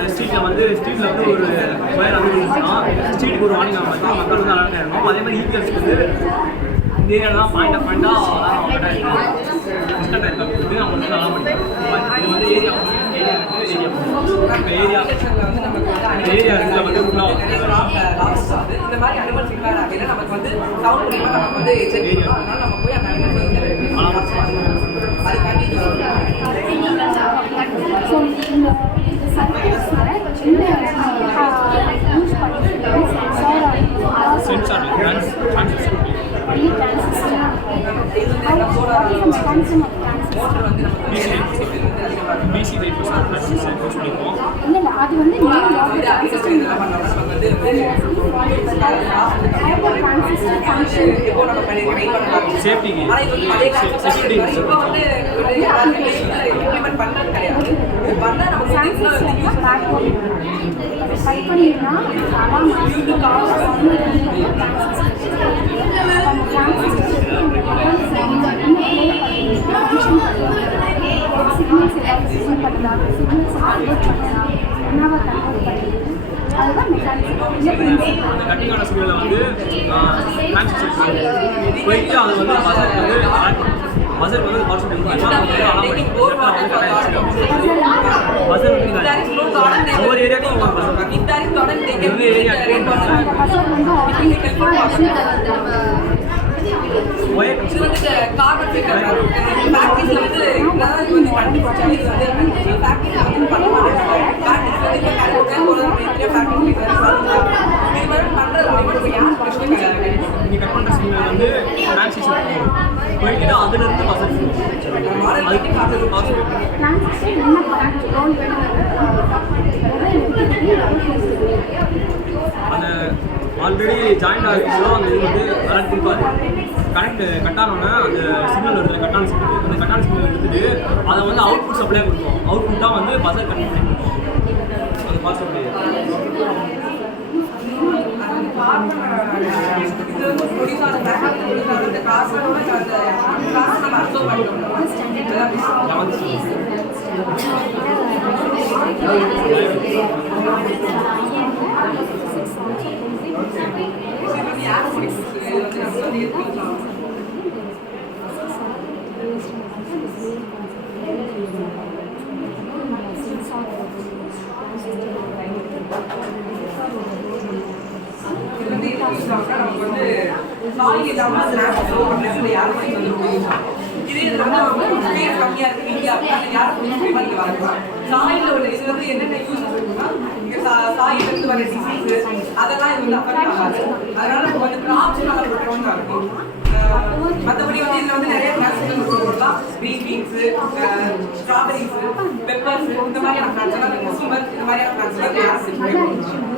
அந்த ஸ்ட்ரீட்டில் வந்து ஒரு ஃபயர் வந்து இருந்துச்சுன்னா ஸ்ட்ரீட்டுக்கு ஒரு வார்னிங் ஆகும் மக்கள் வந்து அலர்ட்டாக இருக்கும். அதே மாதிரி ஈபிஎஸ்க்கு வந்து இந்த ஏரியாலாம் பாயிண்டாக டிஸ்கண்ட் ஆகிருக்கு அவங்க வந்து நல்லா பண்ணிட்டாங்க. இது வந்து ஏரியா இருக்குல்ல வந்து இந்த மாதிரி அனிமல் ஃபீட்பேக் ஆகல நமக்கு வந்து சவுண்ட் மூலமா நமக்கு வந்து எச்சரிக்கை அதனால நம்ம போய் அந்த அனிமல் அதுக்காண்டி ஸோ இந்த சர்வீஸில் யூஸ் பண்ணிட்டு சென்சார் மோட்டர் வந்து பிசி டைப் யூஸ் பண்ணிப்போம். இல்லை அது வந்து சேஃப்டிக்கு டைப் பண்ணிங்கன்னா சிக்னல்ஸ் ஏதாவது யூஸ் பண்ணலாம், சிக்னல்ஸ் கன்வெர்ட் பண்ணலாம், என்னவா கன்வெர்ட் பண்ணுறது அதுதான் மெக்கானிசம். இந்த பிரின்சிபல் அந்த கட்டிங்கான சூழலை வந்து போயிட்டு அது வந்து பசர் வந்து பர்சன் ஒவ்வொரு ஏரியாவுக்கும் ஏரியா கார்பன் ஃபேக்டரிஸ்ல வந்து வந்து கண்டுபிடிச்சாலே இது வந்து ஃபேக்டரிஸ்ல வந்து பண்ண மாட்டாங்க. ஃபேக்டரிஸ்ல வந்து ஃபேக்டரி இது மாதிரி பண்றது மூலமா யார் பிரச்சனை கிடையாது. நீங்க கட் பண்ற சிக்னல் வந்து டிரான்சிஷன் போயிட்டு அதுல இருந்து பசர் அந்த ஆல்ரெடி ஜாயிண்ட் ஆகிருக்கோ அந்த இது வந்து கரண்ட் கொடுக்காது. கரண்ட் கட்டானோன்னா அந்த சிக்னல் வருது கட்டான சிக்னல் அந்த கட்டான சிக்னல் எடுத்துட்டு அதை வந்து அவுட்புட் சப்ளை கொடுக்கும். அவுட்புட் தான் வந்து பசர் கனெக்ட் பண்ணி அந்த பாஸ் சப்ளை இது வந்து ப்ரொடியூஸ் ஆன அந்த காசோட அந்த காசை நம்ம அப்சர்வ் பண்ணிட்டோம். நமக்கு வந்து சாலி இல்லாமல் ஸ்நாக்ஸ் யாரும் இதே இது வந்து பேர் கம்மியாக இருக்குது இங்கே அப்படின்னா யாரும் வரலாம். சாயில் உள்ள இது வந்து என்னென்ன யூஸஸ் இருக்குன்னா சாயிலிருந்து வர டிசீஸ் அதெல்லாம் இது வந்து அஃபெக்ட் ஆகாது. அதனால நம்ம வந்து கிராப்ஸ் நல்ல ப்ரொடெக்ஷனாக இருக்கும். மற்றபடி வந்து இதில் வந்து நிறைய கிளாஸுகள் போடலாம். க்ரீன் பீன்ஸு, ஸ்ட்ராபெரிஸு, பெப்பர்ஸு இந்த மாதிரியான பிளான்ஸ் எல்லாம் இந்த மாதிரியான பிளான்ஸ் எல்லாம்